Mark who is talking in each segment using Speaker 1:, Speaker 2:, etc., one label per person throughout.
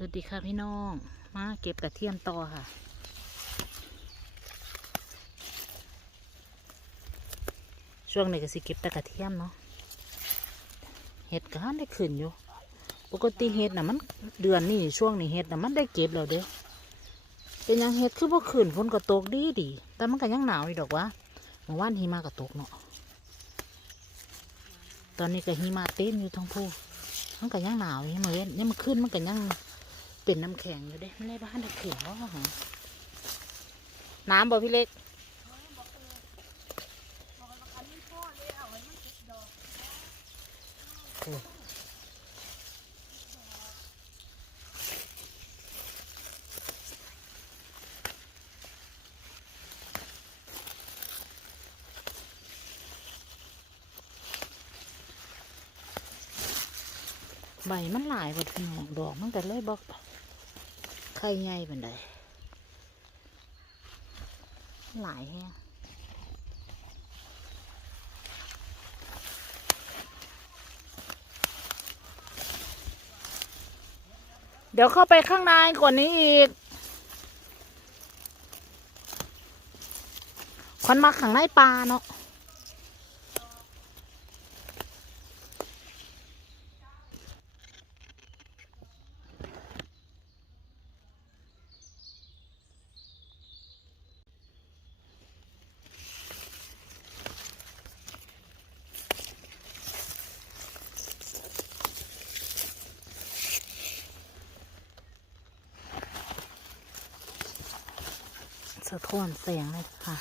Speaker 1: สวัสดีค่ะพี่น้อง มาเก็บกระเทียมต่อค่ะ ช่วงนี้ก็สิเก็บแต่กระเทียมเนาะเห็ดก็หันได้ขึ้นอยู่ ปกติเห็ดน่ะมันเดือนนี้ช่วงนี้เห็ดน่ะมันได้เก็บแล้วเด้เป็นยังเห็ดคือบ่ขึ้นฝนก็ตกดีดี แต่มันก็ยังหนาวอยู่ดอกวะเมื่อวานหิมะก็ตกเนาะ ตอนนี้ก็หิมะเต็มอยู่ทั้งภูมันก็ยังหนาวอยู่เมื่อเย็นนี่มันขึ้นมันก็ยัง เป็นน้ำแข็งอยู่เด้ไม่ได้บ้านได้เขียวน้ำบ่พี่เล็กใบมันหลายบดพี่น้อดอกมันก็เลยบอก ไข่ใหญ่เป็นไดหลายแฮงเดี๋ยวเข้าไปข้างในกว่านี้อีกควันมาข้างในปลาเนาะ สะท้อนเสียงเลยค่ะ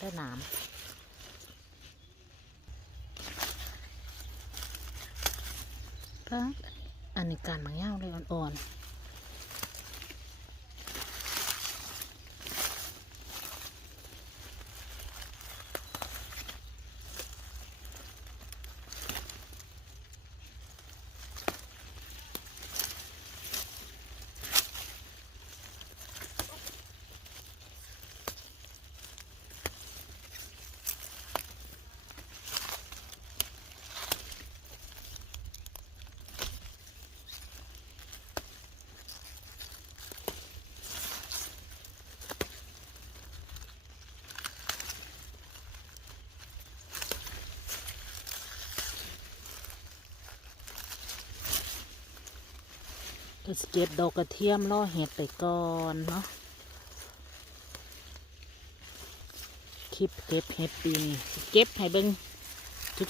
Speaker 1: ยาด้วยน้ำก็อันนี้การบางอย่าเลยอ่อนๆ สเก็บดอกกระเทียมล่อเห็ดไปก่อนเนาะคลิปเก็บเห็ดปีนี้เก็บให้เบิ้ง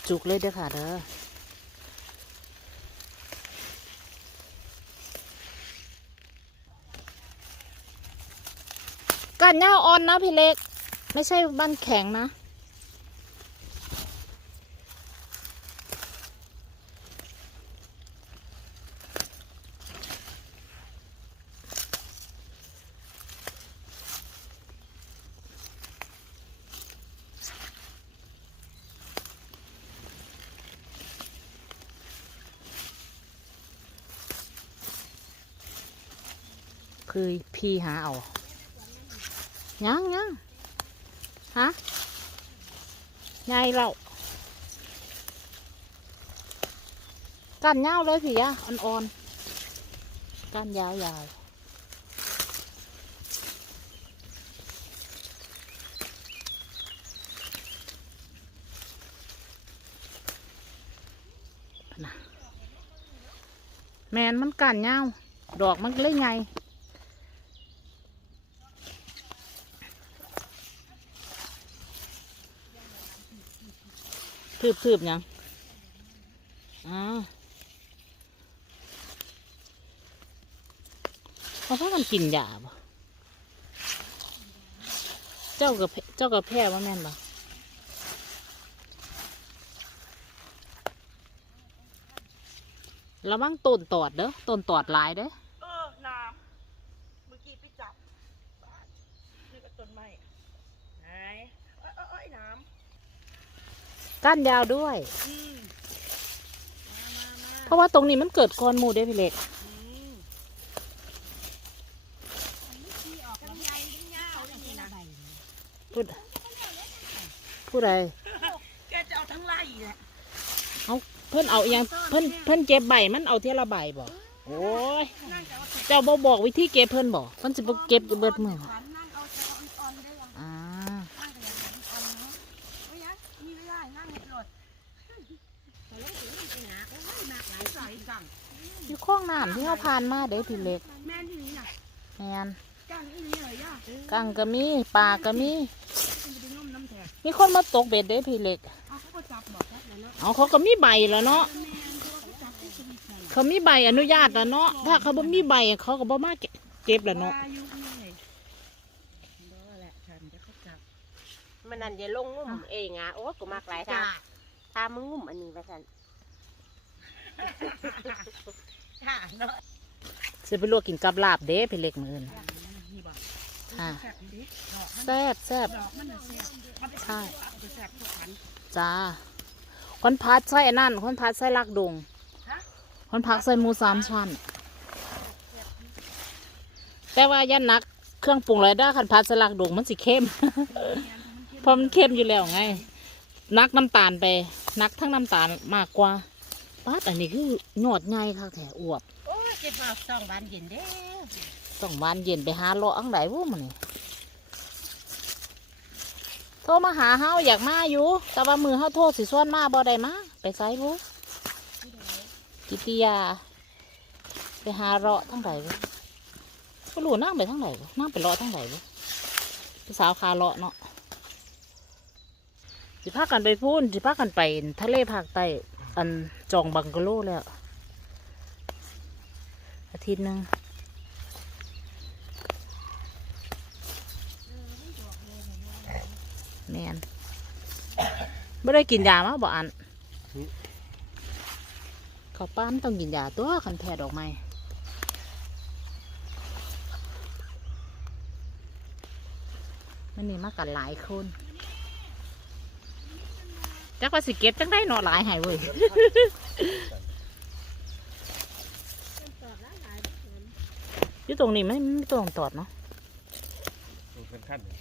Speaker 1: จุกๆเลยเด้อค่ะเด้อกันเหย้าอ่อนนะพี่เล็ก ไม่ใช่บ้านแข็งนะ คือพี่หาเอายังยังฮะไงเราก้านยาวเลยพี่ยะอ่อนๆก้านยาวๆนะแมนมันก้านยาดอกมันเลยไง พืบพืบยังอ่าเขาพากันกินยาบ่เจ้ากับเจ้ากับแพ้ว่าแม่นบ่ระวังต้นตอดเด้อต้นตอดหลายเด้อ
Speaker 2: เออ น้ จับบ้านนี่ก็ต้นไม้ไหนเอ้ยเอ้ยเอ้ยน้
Speaker 1: ก้านยาวด้วยำ
Speaker 2: อืมมามามา
Speaker 1: เพราะว่าตรงนี้มันเกิดก้อนหมูได้พี่เล็ก
Speaker 2: อืมลำไยลิ้นยาวอย่างนี้นะ
Speaker 1: พูดพูดอะไร
Speaker 2: แกจะเอาทั้งไร่แหละ
Speaker 1: เพิ่นเอาอหยังเพิ่นเพิ่นเก็บใบมันเอาเท่าละใบบ่โอ้ย
Speaker 2: นั่งจะเอาแต่
Speaker 1: เจ้าบ่บอกวิธีเก็บเพิ่นบ่เพิ่นสิบ่เก็บอยู่เบิดมือ
Speaker 2: ขันนั่งเอาแต่อ่อนๆได้ยัง
Speaker 1: อ่า
Speaker 2: นั่งแต่อย่างอ่อนๆเนาะไม่ยักมีไม่ได้นั่งเห็ดหลดแต่เล่นถึงมันไปหาโอ้ยหนักหลายสายจัง
Speaker 1: อยู่คลองน้ำที่เฮาผ่านมาเด้พี่เล็ก
Speaker 2: แม่นที่นี่น่ะ
Speaker 1: แม่น
Speaker 2: จ้างที่นี่เลยย่า
Speaker 1: กังก็มีปลาก็มี
Speaker 2: มันจะไปงมน้ำแทน
Speaker 1: มีคนมาตกเบ็ดเด้พี่เล็ก
Speaker 2: เอาเขาก็จับบอกแล้วเนาะ
Speaker 1: เอาเขาก็มีใบแล้วเนาะ
Speaker 2: แม่นเขาก็จับที่สวิตช์น่ะ
Speaker 1: เขามีใบอนุญาตแล้วเนาะถ้าเขาบ่มีใบเขาก็บ่มาเก็บเก็บแล้วเนาะ
Speaker 2: ว่าอยู่นี่บ่แหละฉันจะเขาจับ
Speaker 3: มันนั่นจะลงงุ่มเองอะโอ้กูมากหลายทางตามมึงงุ่มอันนี้ไปสัน
Speaker 2: ค่ะเนาะ
Speaker 1: สิไปลวกกินกับลาบเด้พี่เล็กมื้ออื่น
Speaker 2: นี่บ่
Speaker 1: ค่ะ
Speaker 2: แซ่บดิดอกมัน
Speaker 1: แซ่บแซ่บ
Speaker 2: ดอกมันน่ะแซ่บมันไป
Speaker 1: ใช่
Speaker 2: เอาไปแซ่บทุกขัน
Speaker 1: จ้าคนพัดใส่อันนั่นคนพัดใส่ลักดง
Speaker 2: ฮะ
Speaker 1: คนพักใส่หมูสามชั้นแต่ว่ายันนักเครื่องปรุงอะไรได้คันพัดใส่ลักดงมันสิเข้ม เพราะมันเข้มอยู่แล้วไง นักน้ำตาลไป นักทั้งน้ำตาลมากกว่า ปัดอันนี้คือหนวดไงค่ะแถอวบ
Speaker 3: โอ้ยเจ็บมากสองบานเย็นเด้
Speaker 1: สองวันเย็นไปหาเลาะอังไหนวู้มันนี่โทรมาหาเฮาอยากมาอยู่ แต่ว่ามือเฮาโทรสิส่วนมาบ่ได้มาไปไสบุกิติยา ไปหาเลาะทั้งไหนบุก็รู้นั่งไปทั้งไหนบุนั่งไปเลาะทั้งไหนบุพี่สาวคาเลาะเนาะสิพากันไปพูนสิพากันไปทะเลภาคใต้อัน จองบังกะโลแล้ว อาทิตย์หนึงแมนไม่ได้กินยามาบ่อันเขาป้ามนต้องกินยาตัวคันแพ้ดอกไม้มันนี่มากันหลายคน จักว่าสิเก็บจังได้เนอหลายใหายเว้ยอยู่ตรงนี้ไม่ไม่ต้องตอดเนาะ
Speaker 4: เป็นขั้นเลย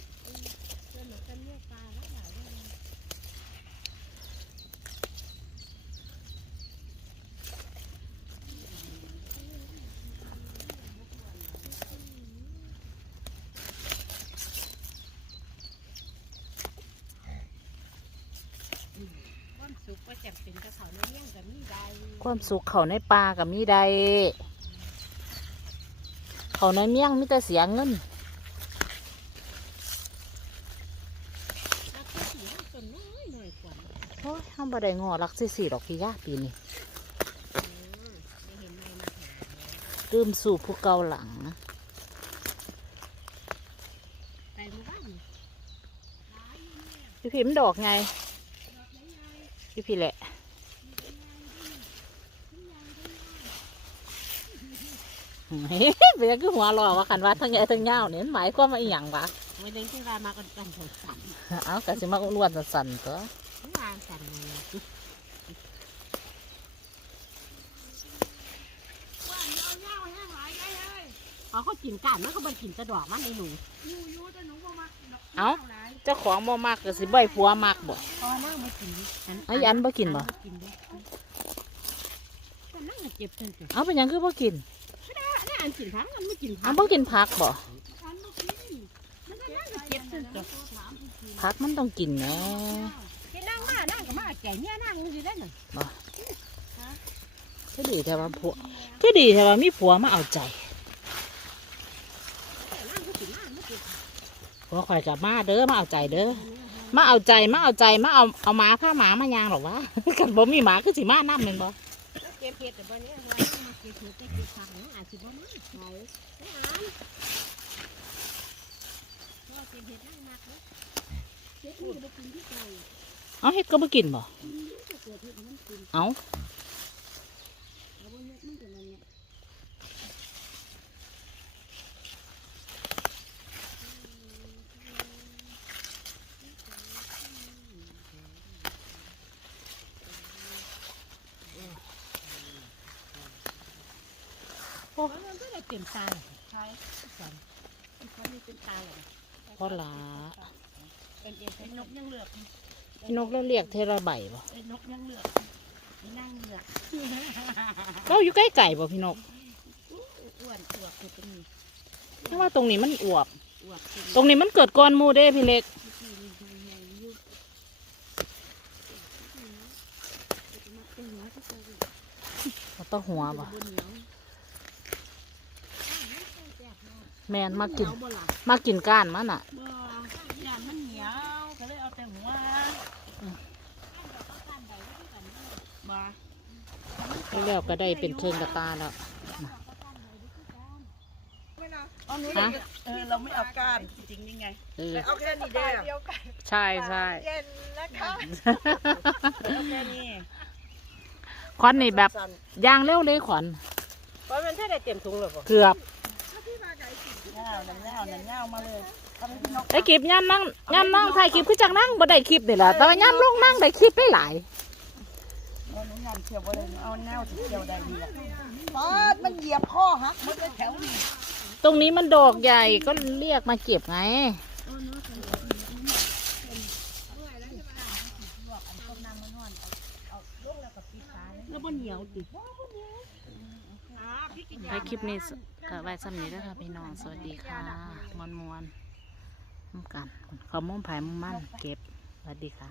Speaker 3: ความสุขก็จำเป็นกับเขาในเมี่ยงกับมีได้
Speaker 1: ความสุขเขาในป่ากับมีใด เขาในเมี่ยงมีแต่เสียเงิน
Speaker 3: รักที่สี่ห้าส่วนน้อยหน่อยกว่า
Speaker 1: โอ้ยห้ามบไดงอรักสี่สี่ดอกพี่ยาปีนี้ลืมสู่ผู้เก่าหลังพี่พิมดอกไง พี่พี่แหละ เฮ้ยเป็นยังคือหัวเรอวะคันว่าทั้งใหญ่ทั้งยาวเนี่ยมันหมายความว่าอีหยังวะ
Speaker 3: ไม่ได้ที่รามากันกันสงสัน
Speaker 1: เอากะสิมาอ้วนๆสั่นๆตัว
Speaker 3: วางสันเลย
Speaker 2: ว่าเอาเงาแห้งหลายได้เลย
Speaker 3: พอเขากินกันมันก็มันกินกระดอกมันในหนู
Speaker 2: อยู่อยู่แต่หนูบ่มาดก
Speaker 1: เอา
Speaker 2: หลาย
Speaker 1: เจ้าของบ่มากก็สิใบผัวมากบ่
Speaker 3: พอนั่งมากิน
Speaker 1: ไอ้อันบ่กินบ่
Speaker 3: กินด้วยก็นั่งเจ็บจนจะ
Speaker 1: เอาเป็นหยังคือบ่กิน
Speaker 3: นี่ อันกินทั้งมันไม่กินทั้
Speaker 1: เอา
Speaker 3: ง
Speaker 1: บ่กินผักบ่
Speaker 2: อันบ่กิน
Speaker 3: มันก็นั่งเจ็บจนจะ
Speaker 1: ผักมันต้องกินแหน่
Speaker 3: แกนั่งมานั่งก็มาแก่เนี่ยนั่งอยู่ได้หน่อย
Speaker 1: ก็ดีแต่ว่าผัวก็ดีแต่ว่ามีผัวมาเอาใจ
Speaker 3: นั่งก็กินนั่งไม่กิน
Speaker 1: ผัวข่อยกลับมาเด้อมาเอาใจเด้อมาเอาใจมาเอาใจมาเอาเอาหมาผ้าหมามายางหรอกวะ กันบ่มีหมาคือสิมาน้ำแม่นบ่
Speaker 3: เจ็บเห็ดแต่วันนี้มามาเก็บเห็ดที่กินผักนี่อาจจะบ่มาไหนไม่อ่านเพราะเจ็บเห็ดนั่งมากเลยเจ็บนี่ก็ไปกินที่ไกล
Speaker 1: เอาเห็ดก็บ่กินบ่
Speaker 3: จะเอาเผ็ดมัน
Speaker 1: เอา
Speaker 3: แล้ววันนี้มันจะนั่นเนี่ย
Speaker 2: มันก็ได้เต็มตาเลยใช่กันเขามีเป็นตาเลย
Speaker 1: พ่อหลา
Speaker 2: เอ็นเอ็นไอ้นกยังเหลือก
Speaker 1: พี่นกเราเรียกเทระใบบ่
Speaker 2: ไอ้นกยังเหลือกไอ้นั่งเหลือก
Speaker 1: เราอยู่ใกล้ไก่บ่พี่นก
Speaker 2: อ้วนอวบคือตรงนี้
Speaker 1: เพราะว่าตรงนี้มันอวบ
Speaker 2: อวบคือ
Speaker 1: ตรงนี้มันเกิดก้อนหมูเด้พี่เล็ก
Speaker 2: ที่มีใหญ่ๆอยู่เป็นหัวที่เจอ
Speaker 1: เอาแต้หัวบ่
Speaker 2: บนเหนียว
Speaker 1: แมนมากิน
Speaker 2: เหยวบ่ล่ะ
Speaker 1: มากินก้านมันอะ
Speaker 2: บ่ยานมันเหนียวก็เลยเอาแต่หัวบ่
Speaker 1: แล้วก็ได้เป็นเครื่องกระตาแล้ว
Speaker 2: เอาหนู
Speaker 1: ฮะ
Speaker 2: เออเราไม่เอาก้านจริงๆนี่ไง
Speaker 1: เออ
Speaker 2: เอาแค่นี้เดียว
Speaker 1: ใช่ใช่
Speaker 2: เย็นนะคะเอาแค่นี้
Speaker 1: ขวัญนี่แบบย่างเร็วเลยขวัญ
Speaker 3: เพราะมันถ้าได้เต็มถุงเลยบ่
Speaker 1: เกือบ
Speaker 2: เงาหนังเงาหนังเงามาเลยทำให้พี่นก
Speaker 1: ได้คลิปย่ำนั่งย่ำนั่งถ่ายคลิปคือจังนั่งบ่ได้คลิปนี่แหละแต่ว่าย่ำลงนั่งได้คลิปได้หลาย
Speaker 2: เอาหนูงานเที่ยวบ่ได้เอาเงาที่เที่ยวได้ดีละปอดมันเหยียบคอหักหมดเลยแถวนี้
Speaker 1: ตรงนี้มันดอกใหญ่ก็เรียกมาเก็บไง
Speaker 2: แล้วบนเหนียวติ
Speaker 1: ไว้คลิปนี้สก็ไว้ซ้ำนี้แล้วค่ะพี่น้อง สวัสดีค่ะมวนมวนมุ่งกันขอมุ่งผายมุ่งมั่นเก็บ สวัสดีค่ะ